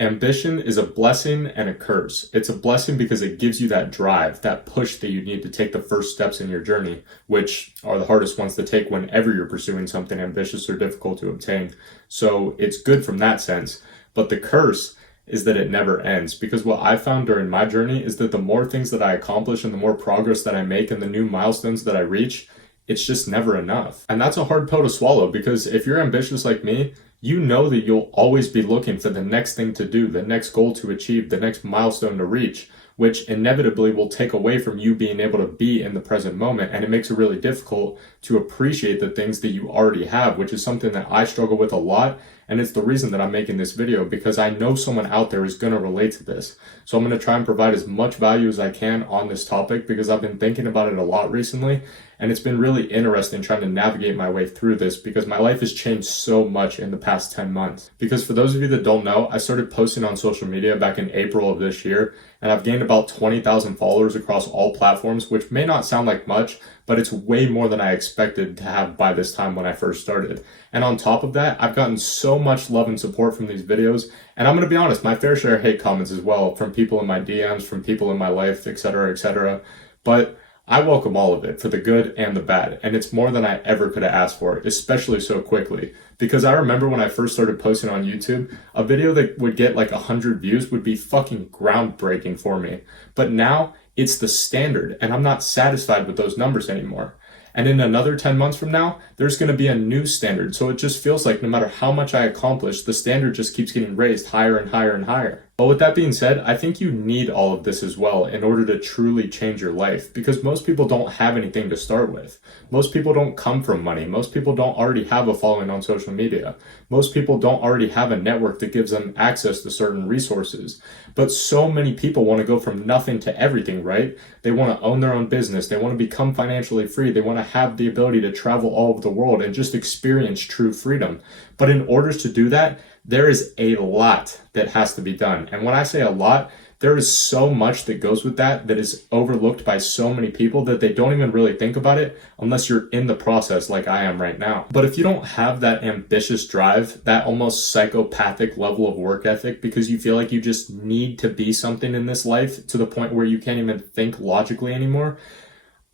Ambition is a blessing and a curse. It's a blessing because it gives you that drive, that push that you need to take the first steps in your journey, which are the hardest ones to take whenever you're pursuing something ambitious or difficult to obtain. So it's good from that sense. But the curse is that it never ends, because what I found during my journey is that the more things that I accomplish and the more progress that I make and the new milestones that I reach, it's just never enough. And that's a hard pill to swallow, because if you're ambitious like me, you know that you'll always be looking for the next thing to do, the next goal to achieve, the next milestone to reach, which inevitably will take away from you being able to be in the present moment. And it makes it really difficult to appreciate the things that you already have, which is something that I struggle with a lot. And it's the reason that I'm making this video, because I know someone out there is going to relate to this. So I'm going to try and provide as much value as I can on this topic, because I've been thinking about it a lot recently. And it's been really interesting trying to navigate my way through this, because my life has changed so much in the past 10 months. Because for those of you that don't know, I started posting on social media back in April of this year, and I've gained about 20,000 followers across all platforms, which may not sound like much, but it's way more than I expected to have by this time when I first started. And on top of that, I've gotten so much love and support from these videos. And I'm going to be honest, my fair share of hate comments as well, from people in my DMs, from people in my life, etc., etc. But I welcome all of it, for the good and the bad, and it's more than I ever could have asked for, especially so quickly. Because I remember when I first started posting on YouTube, a video that would get like 100 views would be fucking groundbreaking for me. But now it's the standard, and I'm not satisfied with those numbers anymore. And in another 10 months from now, there's going to be a new standard. So it just feels like no matter how much I accomplish, the standard just keeps getting raised higher and higher and higher. But with that being said, I think you need all of this as well in order to truly change your life, because most people don't have anything to start with. Most people don't come from money. Most people don't already have a following on social media. Most people don't already have a network that gives them access to certain resources. But so many people want to go from nothing to everything, right? They want to own their own business. They want to become financially free. They want to have the ability to travel all over the world and just experience true freedom. But in order to do that, there is a lot that has to be done. And when I say a lot, there is so much that goes with that that is overlooked by so many people that they don't even really think about it unless you're in the process like I am right now. But if you don't have that ambitious drive, that almost psychopathic level of work ethic, because you feel like you just need to be something in this life to the point where you can't even think logically anymore,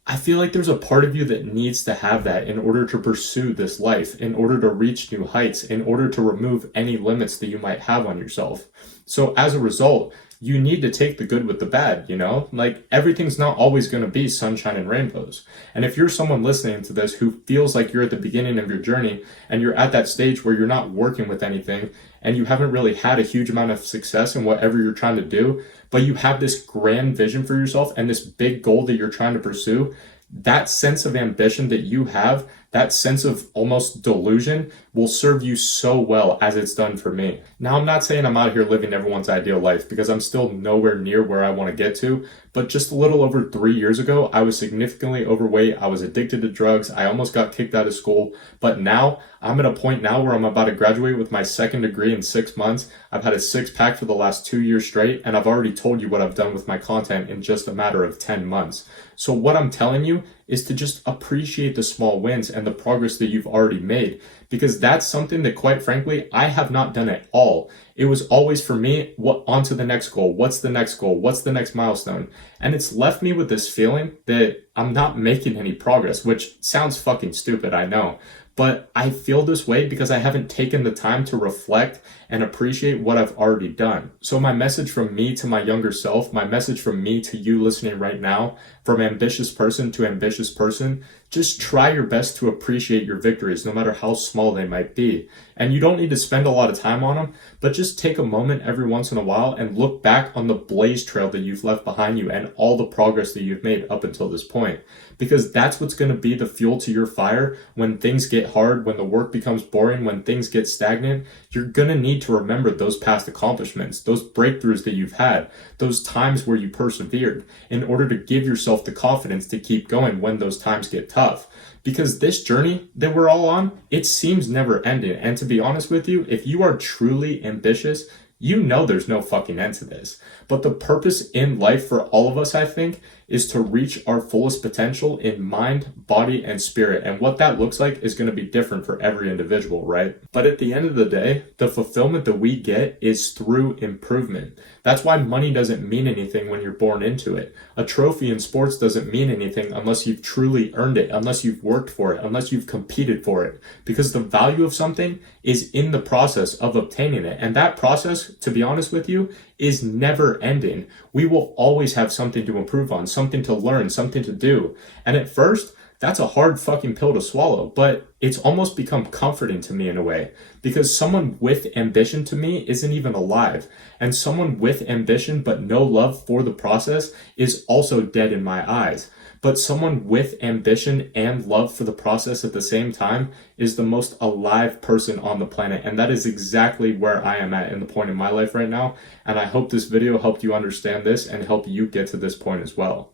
I feel like there's a part of you that needs to have that in order to pursue this life, in order to reach new heights, in order to remove any limits that you might have on yourself. So as a result, you need to take the good with the bad, you know? Like, everything's not always going to be sunshine and rainbows. And if you're someone listening to this who feels like you're at the beginning of your journey and you're at that stage where you're not working with anything and you haven't really had a huge amount of success in whatever you're trying to do, but you have this grand vision for yourself and this big goal that you're trying to pursue, that sense of ambition that you have, that sense of almost delusion, will serve you so well, as it's done for me. Now, I'm not saying I'm out here living everyone's ideal life, because I'm still nowhere near where I want to get to, but just a little over 3 years ago, I was significantly overweight. I was addicted to drugs. I almost got kicked out of school. But now I'm at a point now where I'm about to graduate with my second degree in 6 months. I've had a six-pack for the last 2 years straight, and I've already told you what I've done with my content in just a matter of 10 months. So what I'm telling you is to just appreciate the small wins and the progress that you've already made, because that's something that, quite frankly, I have not done at all. It was always, for me, what on to the next goal? What's the next goal? What's the next milestone? And it's left me with this feeling that I'm not making any progress, which sounds fucking stupid, I know. But I feel this way because I haven't taken the time to reflect and appreciate what I've already done. So my message from me to my younger self, my message from me to you listening right now, from ambitious person to ambitious person, just try your best to appreciate your victories, no matter how small they might be. And you don't need to spend a lot of time on them, but just take a moment every once in a while and look back on the blaze trail that you've left behind you and all the progress that you've made up until this point. Because that's what's going to be the fuel to your fire when things get hard, when the work becomes boring, when things get stagnant. You're going to need to remember those past accomplishments, those breakthroughs that you've had, those times where you persevered, in order to give yourself the confidence to keep going when those times get tough. Because this journey that we're all on, it seems never ending. And to be honest with you, if you are truly ambitious, you know there's no fucking end to this. But the purpose in life for all of us, I think, is to reach our fullest potential in mind, body, and spirit. And what that looks like is going to be different for every individual, right? But at the end of the day, the fulfillment that we get is through improvement. That's why money doesn't mean anything when you're born into it. A trophy in sports doesn't mean anything unless you've truly earned it, unless you've worked for it, unless you've competed for it. Because the value of something is in the process of obtaining it. And that process, to be honest with you, is never ending. We will always have something to improve on, something to learn, something to do. And at first, that's a hard fucking pill to swallow, but it's almost become comforting to me in a way, because someone with ambition to me isn't even alive. And someone with ambition but no love for the process is also dead in my eyes. But someone with ambition and love for the process at the same time is the most alive person on the planet. And that is exactly where I am at in the point in my life right now. And I hope this video helped you understand this and help you get to this point as well.